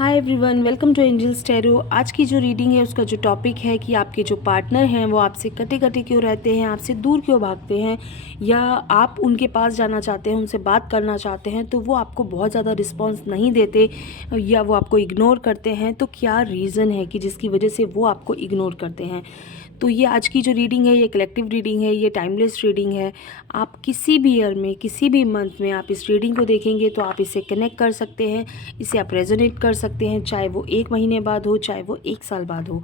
Hi everyone, welcome to Angels Tarot. आज की जो रीडिंग है उसका जो टॉपिक है कि आपके जो पार्टनर हैं वो आपसे कटे कटे क्यों रहते हैं, आपसे दूर क्यों भागते हैं, या आप उनके पास जाना चाहते हैं, उनसे बात करना चाहते हैं तो वो आपको बहुत ज़्यादा रिस्पांस नहीं देते या वो आपको इग्नोर करते हैं। तो क्या रीज़न है कि जिसकी वजह से वो आपको इग्नोर करते हैं। तो ये आज की जो रीडिंग है ये कलेक्टिव रीडिंग है, ये टाइमलेस रीडिंग है। आप किसी भी ईयर में, किसी भी मंथ में आप इस रीडिंग को देखेंगे तो आप इससे कनेक्ट कर सकते हैं, इसे आप रेजोनेट कर सकते हैं, चाहे वो 1 महीने बाद हो, चाहे वो 1 साल बाद हो।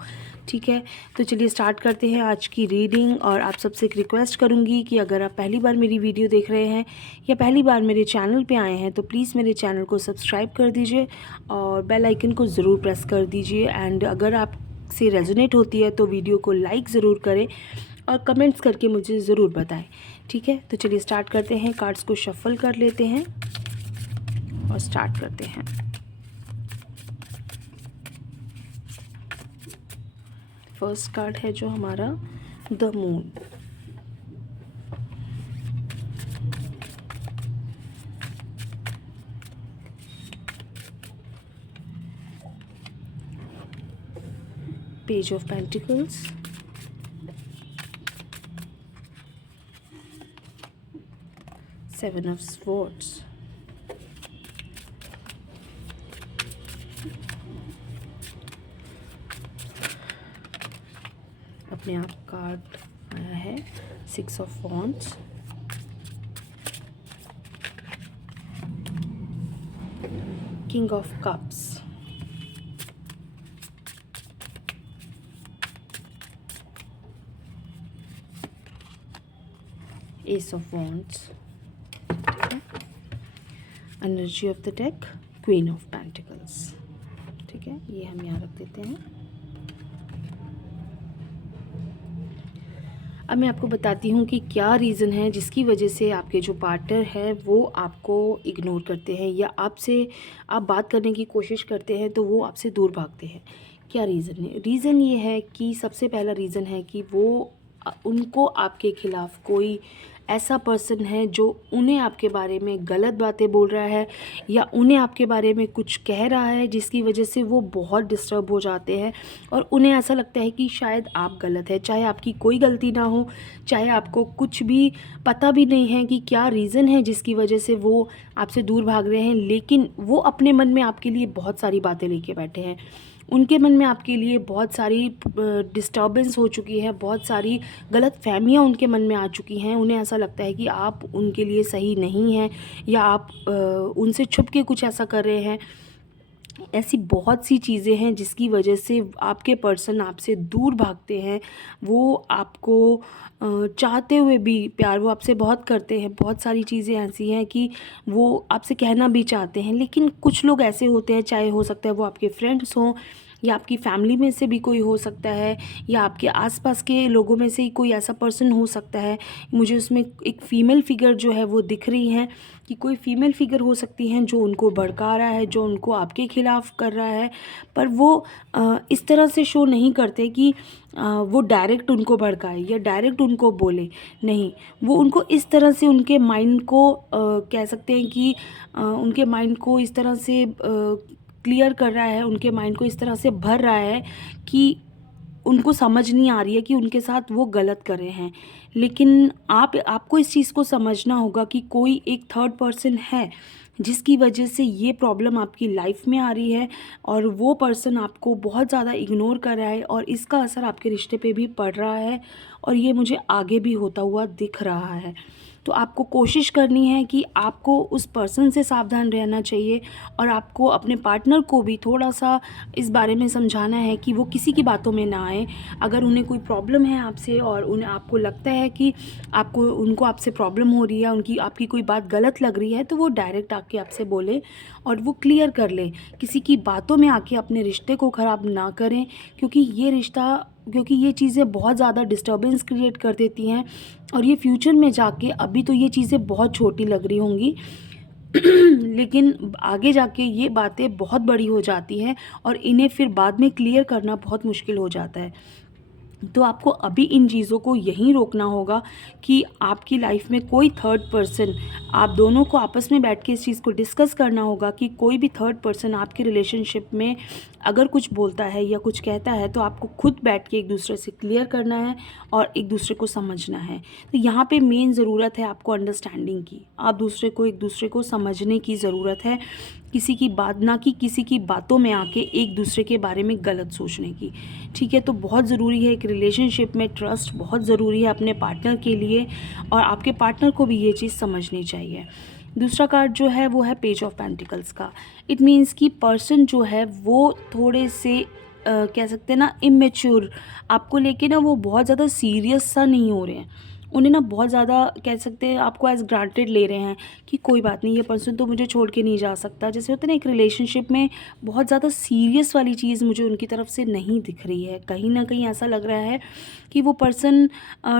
ठीक है, तो चलिए स्टार्ट करते हैं आज की रीडिंग। और आप सबसे एक रिक्वेस्ट करूंगी कि अगर आप पहली बार मेरी वीडियो देख रहे हैं या पहली बार मेरे चैनल पे आए हैं तो प्लीज़ मेरे चैनल को सब्सक्राइब कर दीजिए और बेल आइकन को ज़रूर प्रेस कर दीजिए। एंड अगर आप से रेजोनेट होती है तो वीडियो को लाइक ज़रूर करें और कमेंट्स करके मुझे ज़रूर बताएं। ठीक है, तो चलिए स्टार्ट करते हैं। कार्ड्स को शफल कर लेते हैं और स्टार्ट करते हैं। फर्स्ट कार्ड है जो हमारा the moon. Page of pentacles, seven of swords, अपने आप कार्ड आया है six of wands, king of cups, S of wands. Energy of the deck, queen of pentacles. ठीक है, ये हम यहाँ रख देते हैं। अब मैं आपको बताती हूँ कि क्या रीज़न है जिसकी वजह से आपके जो पार्टनर है वो आपको इग्नोर करते हैं या आपसे आप बात करने की कोशिश करते हैं तो वो आपसे दूर भागते हैं। क्या रीज़न है? रीज़न ये है कि सबसे पहला रीज़न है कि वो उनको आपके ख़िलाफ़ कोई ऐसा पर्सन है जो उन्हें आपके बारे में गलत बातें बोल रहा है या उन्हें आपके बारे में कुछ कह रहा है जिसकी वजह से वो बहुत डिस्टर्ब हो जाते हैं और उन्हें ऐसा लगता है कि शायद आप गलत है, चाहे आपकी कोई गलती ना हो, चाहे आपको कुछ भी पता भी नहीं है कि क्या रीज़न है जिसकी वजह से वो आपसे दूर भाग रहे हैं, लेकिन वो अपने मन में आपके लिए बहुत सारी बातें लेके बैठे हैं। उनके मन में आपके लिए बहुत सारी डिस्टर्बेंस हो चुकी है, बहुत सारी गलत फहमियाँ उनके मन में आ चुकी हैं। उन्हें ऐसा लगता है कि आप उनके लिए सही नहीं हैं या आप उनसे छुप के कुछ ऐसा कर रहे हैं। ऐसी बहुत सी चीज़ें हैं जिसकी वजह से आपके पर्सन आपसे दूर भागते हैं। वो आपको चाहते हुए भी प्यार वो आपसे बहुत करते हैं। बहुत सारी चीज़ें ऐसी हैं कि वो आपसे कहना भी चाहते हैं, लेकिन कुछ लोग ऐसे होते हैं, चाहे हो सकता है वो आपके फ्रेंड्स हों या आपकी फैमिली में से भी कोई हो सकता है या आपके आसपास के लोगों में से ही कोई ऐसा पर्सन हो सकता है। मुझे उसमें एक फ़ीमेल फिगर जो है वो दिख रही हैं कि कोई फ़ीमेल फिगर हो सकती हैं जो उनको भड़का रहा है, जो उनको आपके ख़िलाफ़ कर रहा है। पर वो इस तरह से शो नहीं करते कि वो डायरेक्ट उनको भड़काए या डायरेक्ट उनको बोले। नहीं, वो उनको इस तरह से उनके माइंड को कह सकते हैं कि उनके माइंड को इस तरह से क्लियर कर रहा है, उनके माइंड को इस तरह से भर रहा है कि उनको समझ नहीं आ रही है कि उनके साथ वो गलत कर रहे हैं। लेकिन आपको इस चीज़ को समझना होगा कि कोई एक थर्ड पर्सन है जिसकी वजह से ये प्रॉब्लम आपकी लाइफ में आ रही है और वो पर्सन आपको बहुत ज़्यादा इग्नोर कर रहा है और इसका असर आपके रिश्ते पे भी पड़ रहा है और ये मुझे आगे भी होता हुआ दिख रहा है। तो आपको कोशिश करनी है कि आपको उस पर्सन से सावधान रहना चाहिए और आपको अपने पार्टनर को भी थोड़ा सा इस बारे में समझाना है कि वो किसी की बातों में ना आए। अगर उन्हें कोई प्रॉब्लम है आपसे और उन्हें आपको लगता है कि उनको आपसे प्रॉब्लम हो रही है, उनकी आपकी कोई बात गलत लग रही है, तो वो डायरेक्ट आके आपसे बोले और वो क्लियर कर ले। किसी की बातों में आके अपने रिश्ते को ख़राब ना करें, क्योंकि ये चीज़ें बहुत ज़्यादा डिस्टर्बेंस क्रिएट कर देती हैं और ये फ्यूचर में जाके, अभी तो ये चीज़ें बहुत छोटी लग रही होंगी लेकिन आगे जाके ये बातें बहुत बड़ी हो जाती हैं और इन्हें फिर बाद में क्लियर करना बहुत मुश्किल हो जाता है। तो आपको अभी इन चीज़ों को यहीं रोकना होगा कि आपकी लाइफ में कोई थर्ड पर्सन, आप दोनों को आपस में बैठ के इस चीज़ को डिस्कस करना होगा कि कोई भी थर्ड पर्सन आपके रिलेशनशिप में अगर कुछ बोलता है या कुछ कहता है तो आपको खुद बैठ के एक दूसरे से क्लियर करना है और एक दूसरे को समझना है। तो यहाँ पे मेन ज़रूरत है आपको अंडरस्टैंडिंग की, आप दूसरे को एक दूसरे को समझने की ज़रूरत है, किसी की बात ना कि किसी की बातों में आके एक दूसरे के बारे में गलत सोचने की। ठीक है, तो बहुत ज़रूरी है एक रिलेशनशिप में ट्रस्ट बहुत ज़रूरी है अपने पार्टनर के लिए, और आपके पार्टनर को भी ये चीज़ समझनी चाहिए। दूसरा कार्ड जो है वो है पेज ऑफ पेंटिकल्स का। इट मीन्स कि पर्सन जो है वो थोड़े से कह सकते हैं ना इमेच्योर, आपको लेके ना वो बहुत ज़्यादा सीरियस सा नहीं हो रहे हैं, उन्हें ना बहुत ज़्यादा कह सकते हैं आपको एज ग्रांटेड ले रहे हैं कि कोई बात नहीं, ये पर्सन तो मुझे छोड़ के नहीं जा सकता। जैसे होता है ना एक रिलेशनशिप में बहुत ज़्यादा सीरियस वाली चीज़ मुझे उनकी तरफ से नहीं दिख रही है। कहीं ना कहीं ऐसा लग रहा है कि वो पर्सन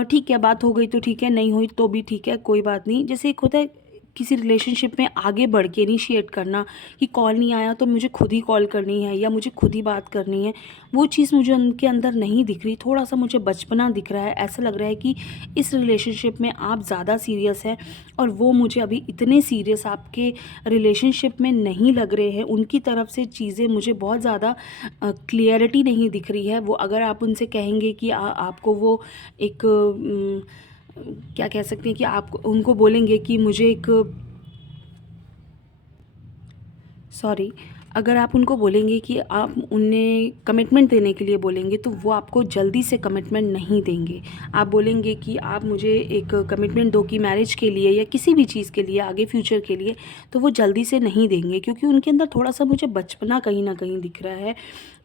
ठीक है, बात हो गई तो ठीक है, नहीं हुई तो भी ठीक है, कोई बात नहीं। जैसे एक होता है किसी रिलेशनशिप में आगे बढ़ के इनिशिएट करना कि कॉल नहीं आया तो मुझे खुद ही कॉल करनी है या मुझे खुद ही बात करनी है, वो चीज़ मुझे उनके अंदर नहीं दिख रही। थोड़ा सा मुझे बचपना दिख रहा है, ऐसा लग रहा है कि इस रिलेशनशिप में आप ज़्यादा सीरियस हैं और वो मुझे अभी इतने सीरियस आपके रिलेशनशिप में नहीं लग रहे हैं। उनकी तरफ से चीज़ें मुझे बहुत ज़्यादा क्लियरिटी नहीं दिख रही है। वो अगर आप उनसे कहेंगे कि आपको वो एक क्या कह सकते हैं कि आप उनको बोलेंगे कि मुझे एक सॉरी, अगर आप उनको बोलेंगे कि आप उन्हें कमिटमेंट देने के लिए बोलेंगे तो वो आपको जल्दी से कमिटमेंट नहीं देंगे। आप बोलेंगे कि आप मुझे एक कमिटमेंट दो कि मैरिज के लिए या किसी भी चीज़ के लिए आगे फ्यूचर के लिए, तो वो जल्दी से नहीं देंगे क्योंकि उनके अंदर थोड़ा सा मुझे बचपना कहीं ना कहीं दिख रहा है,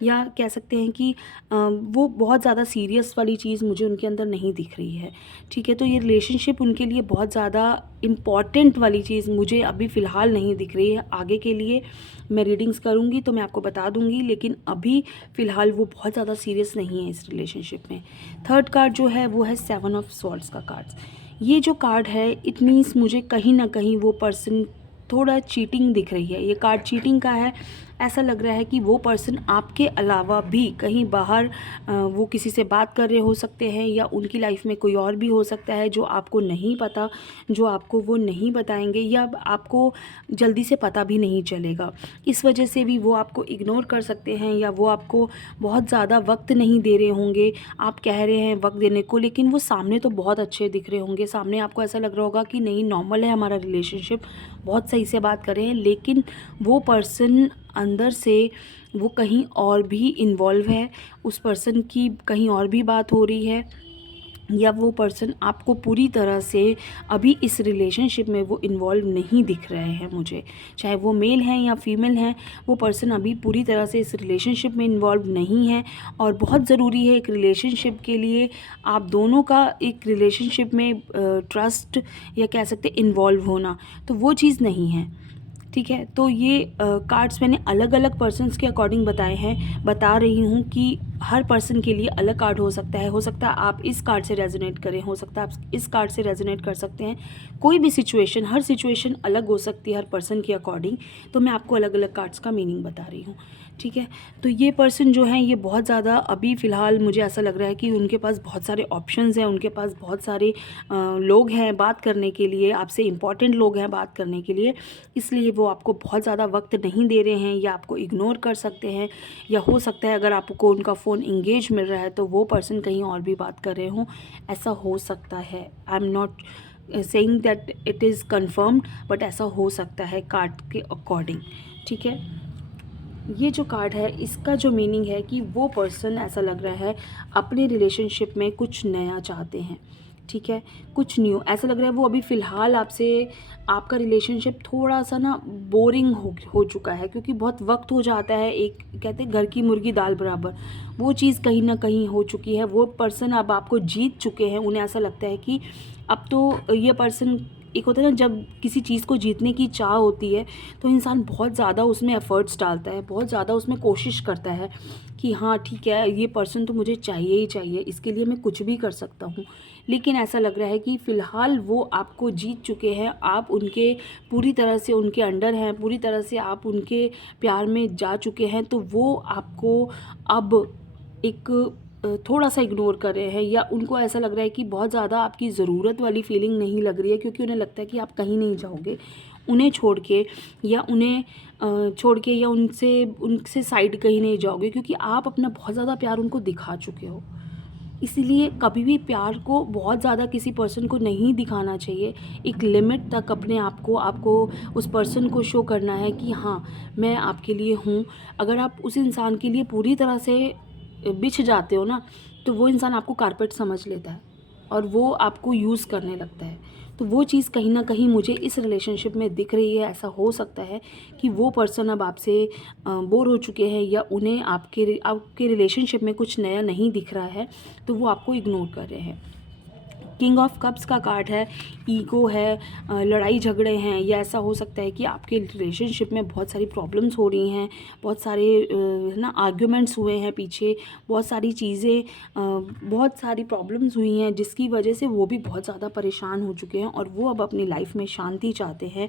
या कह सकते हैं कि वो बहुत ज़्यादा सीरियस वाली चीज़ मुझे उनके अंदर नहीं दिख रही है। ठीक है, तो ये रिलेशनशिप उनके लिए बहुत ज़्यादा इम्पॉर्टेंट वाली चीज़ मुझे अभी फ़िलहाल नहीं दिख रही है। आगे के लिए मैं रीडिंग्स करूँगी तो मैं आपको बता दूँगी, लेकिन अभी फ़िलहाल वो बहुत ज़्यादा सीरियस नहीं है इस रिलेशनशिप में। थर्ड कार्ड जो है वो है 7 ऑफ स्वॉर्ड्स का कार्ड्स। ये जो कार्ड है इट मीन्स मुझे कहीं ना कहीं वो पर्सन थोड़ा चीटिंग दिख रही है। ये कार्ड चीटिंग का है। ऐसा लग रहा है कि वो पर्सन आपके अलावा भी कहीं बाहर वो किसी से बात कर रहे हो सकते हैं, या उनकी लाइफ में कोई और भी हो सकता है जो आपको नहीं पता, जो आपको वो नहीं बताएंगे या आपको जल्दी से पता भी नहीं चलेगा। इस वजह से भी वो आपको इग्नोर कर सकते हैं, या वो आपको बहुत ज़्यादा वक्त नहीं दे रहे होंगे। आप कह रहे हैं वक्त देने को, लेकिन वो सामने तो बहुत अच्छे दिख रहे होंगे। सामने आपको ऐसा लग रहा होगा कि नहीं, नॉर्मल है हमारा रिलेशनशिप, बहुत सही से बात कर रहे हैं, लेकिन वो पर्सन अंदर से वो कहीं और भी इन्वॉल्व है, उस पर्सन की कहीं और भी बात हो रही है, या वो पर्सन आपको पूरी तरह से अभी इस रिलेशनशिप में वो इन्वॉल्व नहीं दिख रहे हैं मुझे। चाहे वो मेल हैं या फीमेल हैं, वो पर्सन अभी पूरी तरह से इस रिलेशनशिप में इन्वॉल्व नहीं है। और बहुत ज़रूरी है एक रिलेशनशिप के लिए आप दोनों का एक रिलेशनशिप में ट्रस्ट या कह सकते इन्वॉल्व होना, तो वो चीज़ नहीं है। ठीक है, तो ये कार्ड्स मैंने अलग अलग पर्सन्स के अकॉर्डिंग बताए हैं। बता रही हूँ कि हर पर्सन के लिए अलग कार्ड हो सकता है। हो सकता है आप इस कार्ड से रेजोनेट करें, हो सकता है आप इस कार्ड से रेजोनेट कर सकते हैं। कोई भी सिचुएशन, हर सिचुएशन अलग हो सकती है हर पर्सन के अकॉर्डिंग, तो मैं आपको अलग अलग कार्ड्स का मीनिंग बता रही हूँ। ठीक है, तो ये पर्सन जो हैं ये बहुत ज़्यादा अभी फ़िलहाल मुझे ऐसा लग रहा है कि उनके पास बहुत सारे ऑप्शंस हैं, उनके पास बहुत सारे लोग हैं बात करने के लिए, आपसे इम्पॉर्टेंट लोग हैं बात करने के लिए, इसलिए वो आपको बहुत ज़्यादा वक्त नहीं दे रहे हैं या आपको इग्नोर कर सकते हैं। या हो सकता है अगर आपको उनका फ़ोन इंगेज मिल रहा है तो वो पर्सन कहीं और भी बात कर रहे हों, ऐसा हो सकता है। I am not saying that it is confirmed, but ऐसा हो सकता है कार्ड के अकॉर्डिंग। ठीक है, ये जो कार्ड है इसका जो मीनिंग है कि वो पर्सन ऐसा लग रहा है अपने रिलेशनशिप में कुछ नया चाहते हैं। ठीक है, कुछ न्यू, ऐसा लग रहा है वो अभी फ़िलहाल आपसे, आपका रिलेशनशिप थोड़ा सा ना बोरिंग हो चुका है, क्योंकि बहुत वक्त हो जाता है, एक कहते हैं घर की मुर्गी दाल बराबर, वो चीज़ कहीं ना कहीं हो चुकी है। वो पर्सन अब आपको जीत चुके हैं, उन्हें ऐसा लगता है कि अब तो ये पर्सन, एक होता है ना जब किसी चीज़ को जीतने की चाह होती है तो इंसान बहुत ज़्यादा उसमें एफ़र्ट्स डालता है, बहुत ज़्यादा उसमें कोशिश करता है कि हाँ ठीक है, ये पर्सन तो मुझे चाहिए ही चाहिए, इसके लिए मैं कुछ भी कर सकता हूँ। लेकिन ऐसा लग रहा है कि फ़िलहाल वो आपको जीत चुके हैं, आप उनके पूरी तरह से उनके अंडर हैं, पूरी तरह से आप उनके प्यार में जा चुके हैं। तो वो आपको अब एक थोड़ा सा इग्नोर कर रहे हैं, या उनको ऐसा लग रहा है कि बहुत ज़्यादा आपकी ज़रूरत वाली फीलिंग नहीं लग रही है, क्योंकि उन्हें लगता है कि आप कहीं नहीं जाओगे उन्हें छोड़ के, या उन्हें छोड़ के, या उनसे उनसे साइड कहीं नहीं जाओगे, क्योंकि आप अपना बहुत ज़्यादा प्यार उनको दिखा चुके हो। इसीलिए कभी भी प्यार को बहुत ज़्यादा किसी पर्सन को नहीं दिखाना चाहिए। एक लिमिट तक अपने आप को, आपको उस पर्सन को शो करना है कि हाँ, मैं आपके लिए हूँ। अगर आप उस इंसान के लिए पूरी तरह से बिछ जाते हो ना, तो वो इंसान आपको कारपेट समझ लेता है और वो आपको यूज़ करने लगता है। तो वो चीज़ कहीं न कहीं मुझे इस रिलेशनशिप में दिख रही है। ऐसा हो सकता है कि वो पर्सन अब आपसे बोर हो चुके हैं, या उन्हें आपके रिलेशनशिप में कुछ नया नहीं दिख रहा है, तो वो आपको इग्नोर कर रहे हैं। किंग ऑफ कप्स का कार्ड है, ईगो है, लड़ाई झगड़े हैं, या ऐसा हो सकता है कि आपके रिलेशनशिप में बहुत सारी प्रॉब्लम्स हो रही हैं, बहुत सारे ना आर्ग्यूमेंट्स हुए हैं पीछे, बहुत सारी चीज़ें, बहुत सारी प्रॉब्लम्स हुई हैं, जिसकी वजह से वो भी बहुत ज़्यादा परेशान हो चुके हैं और वो अब अपनी लाइफ में शांति चाहते हैं,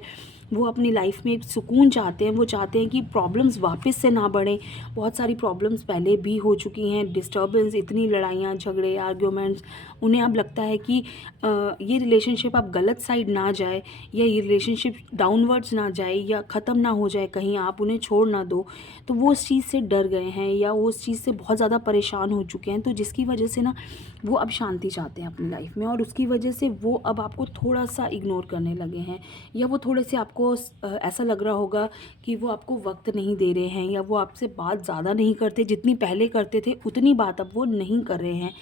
वो अपनी लाइफ में सुकून चाहते हैं। वो चाहते हैं कि प्रॉब्लम्स वापस से ना बढ़ें। बहुत सारी प्रॉब्लम्स पहले भी हो चुकी हैं, डिस्टर्बेंस, इतनी लड़ाइयाँ झगड़े आर्ग्यूमेंट्स। उन्हें अब लगता है कि ये रिलेशनशिप अब गलत साइड ना जाए, या ये रिलेशनशिप डाउनवर्ड्स ना जाए, या ख़त्म ना हो जाए, कहीं आप उन्हें छोड़ ना दो। तो वो उस चीज़ से डर गए हैं, या वो उस चीज़ से बहुत ज़्यादा परेशान हो चुके हैं, तो जिसकी वजह से ना वो अब शांति चाहते हैं अपनी लाइफ में, और उसकी वजह से वो अब आपको थोड़ा सा इग्नोर करने लगे हैं, या वो थोड़े से आपको ऐसा लग रहा होगा कि वो आपको वक्त नहीं दे रहे हैं, या वो आपसे बात ज़्यादा नहीं करते, जितनी पहले करते थे उतनी बात अब वो नहीं कर रहे हैं।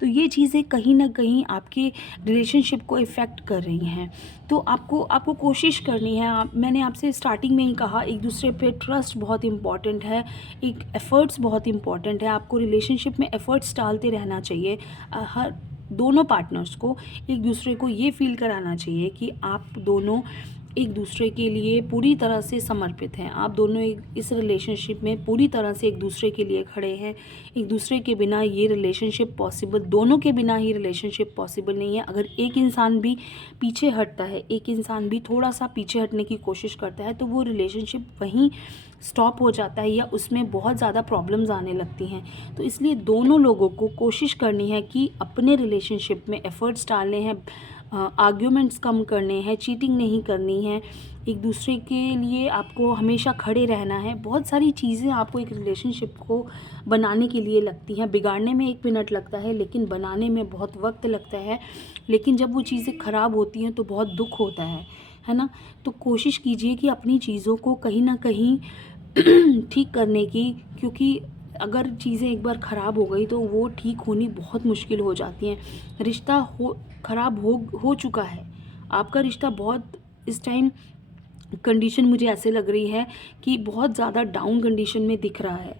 तो ये चीज़ें कहीं न कहीं आपके रिलेशनशिप को इफ़ेक्ट कर रही हैं। तो आपको आपको कोशिश करनी है। मैंने आपसे स्टार्टिंग में ही कहा, एक दूसरे पे ट्रस्ट बहुत इम्पॉर्टेंट है, एक एफ़र्ट्स बहुत इम्पॉर्टेंट है। आपको रिलेशनशिप में एफ़र्ट्स डालते रहना चाहिए। हर दोनों पार्टनर्स को एक दूसरे को ये फ़ील कराना चाहिए कि आप दोनों एक दूसरे के लिए पूरी तरह से समर्पित हैं। आप दोनों इस रिलेशनशिप में पूरी तरह से एक दूसरे के लिए खड़े हैं। एक दूसरे के बिना ये रिलेशनशिप पॉसिबल, दोनों के बिना ही रिलेशनशिप पॉसिबल नहीं है। अगर एक इंसान भी पीछे हटता है, एक इंसान भी थोड़ा सा पीछे हटने की कोशिश करता है, तो वो रिलेशनशिप वहीं स्टॉप हो जाता है, या उसमें बहुत ज़्यादा प्रॉब्लम्स आने लगती हैं। तो इसलिए दोनों लोगों को कोशिश करनी है कि अपने रिलेशनशिप में एफ़र्ट्स डालने हैं, आर्ग्यूमेंट्स कम करने हैं, चीटिंग नहीं करनी है, एक दूसरे के लिए आपको हमेशा खड़े रहना है। बहुत सारी चीज़ें आपको एक रिलेशनशिप को बनाने के लिए लगती हैं। बिगाड़ने में 1 मिनट लगता है, लेकिन बनाने में बहुत वक्त लगता है। लेकिन जब वो चीज़ें ख़राब होती हैं तो बहुत दुख होता है ना? तो कोशिश कीजिए कि अपनी चीज़ों को कहीं न कहीं ठीक करने की, क्योंकि अगर चीज़ें एक बार ख़राब हो गई तो वो ठीक होनी बहुत मुश्किल हो जाती हैं। रिश्ता ख़राब हो चुका है, आपका रिश्ता बहुत इस टाइम कंडीशन मुझे ऐसे लग रही है कि बहुत ज़्यादा डाउन कंडीशन में दिख रहा है।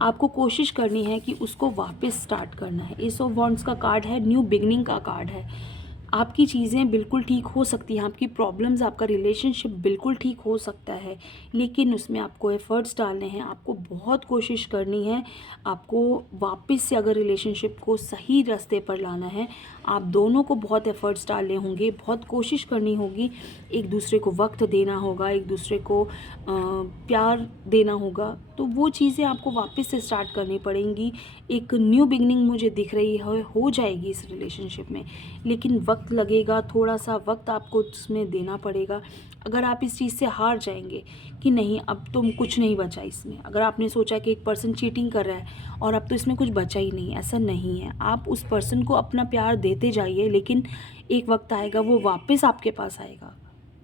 आपको कोशिश करनी है कि उसको वापस स्टार्ट करना है। एस ऑफ वॉन्ड्स का कार्ड है, न्यू बिगनिंग का कार्ड है। आपकी चीज़ें बिल्कुल ठीक हो सकती हैं, आपकी प्रॉब्लम्स, आपका रिलेशनशिप बिल्कुल ठीक हो सकता है, लेकिन उसमें आपको एफ़र्ट्स डालने हैं, आपको बहुत कोशिश करनी है। आपको वापस से अगर रिलेशनशिप को सही रास्ते पर लाना है, आप दोनों को बहुत एफ़र्ट्स डालने होंगे, बहुत कोशिश करनी होगी, एक दूसरे को वक्त देना होगा, एक दूसरे को प्यार देना होगा। तो वो चीज़ें आपको वापस से स्टार्ट करनी पड़ेंगी। एक न्यू बिगनिंग मुझे दिख रही है, हो जाएगी इस रिलेशनशिप में, लेकिन वक्त लगेगा, थोड़ा सा वक्त आपको उसमें देना पड़ेगा। अगर आप इस चीज़ से हार जाएंगे कि नहीं अब तो कुछ नहीं बचा इसमें, अगर आपने सोचा कि एक पर्सन चीटिंग कर रहा है और अब तो इसमें कुछ बचा ही नहीं, ऐसा नहीं है। आप उस पर्सन को अपना प्यार देते जाइए, लेकिन एक वक्त आएगा वो वापस आपके पास आएगा।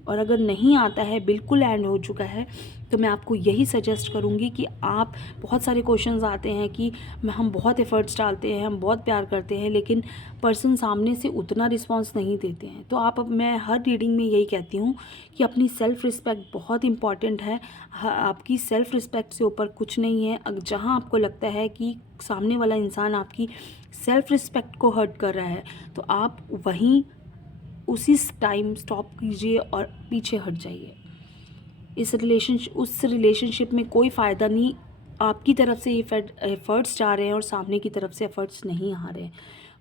और अगर नहीं आता है, बिल्कुल एंड हो चुका है, तो मैं आपको यही सजेस्ट करूँगी कि आप, बहुत सारे क्वेश्चंस आते हैं कि हम बहुत एफ़र्ट्स डालते हैं, हम बहुत प्यार करते हैं, लेकिन पर्सन सामने से उतना रिस्पांस नहीं देते हैं। तो मैं हर रीडिंग में यही कहती हूँ कि अपनी सेल्फ़ रिस्पेक्ट बहुत इम्पॉर्टेंट है। आपकी सेल्फ़ रिस्पेक्ट से ऊपर कुछ नहीं है। जहाँ आपको लगता है कि सामने वाला इंसान आपकी सेल्फ़ रिस्पेक्ट को हर्ट कर रहा है, तो आप वहीं उसी टाइम स्टॉप कीजिए और पीछे हट जाइए। उस रिलेशनशिप में कोई फ़ायदा नहीं। आपकी तरफ से एफ़र्ट्स जा रहे हैं और सामने की तरफ से एफ़र्ट्स नहीं आ रहे हैं।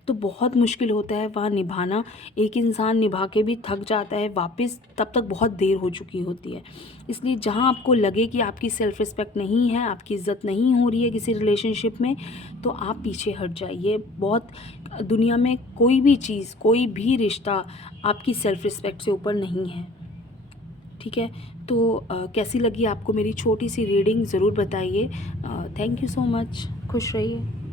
तो बहुत मुश्किल होता है वहाँ निभाना। एक इंसान निभा के भी थक जाता है वापस, तब तक बहुत देर हो चुकी होती है। इसलिए जहाँ आपको लगे कि आपकी सेल्फ़ रिस्पेक्ट नहीं है, आपकी इज़्ज़त नहीं हो रही है किसी रिलेशनशिप में, तो आप पीछे हट जाइए। बहुत दुनिया में कोई भी चीज़, कोई भी रिश्ता आपकी सेल्फ़ रिस्पेक्ट से ऊपर नहीं है। ठीक है? तो कैसी लगी आपको मेरी छोटी सी रीडिंग, ज़रूर बताइए। Thank you so much. खुश रहिए।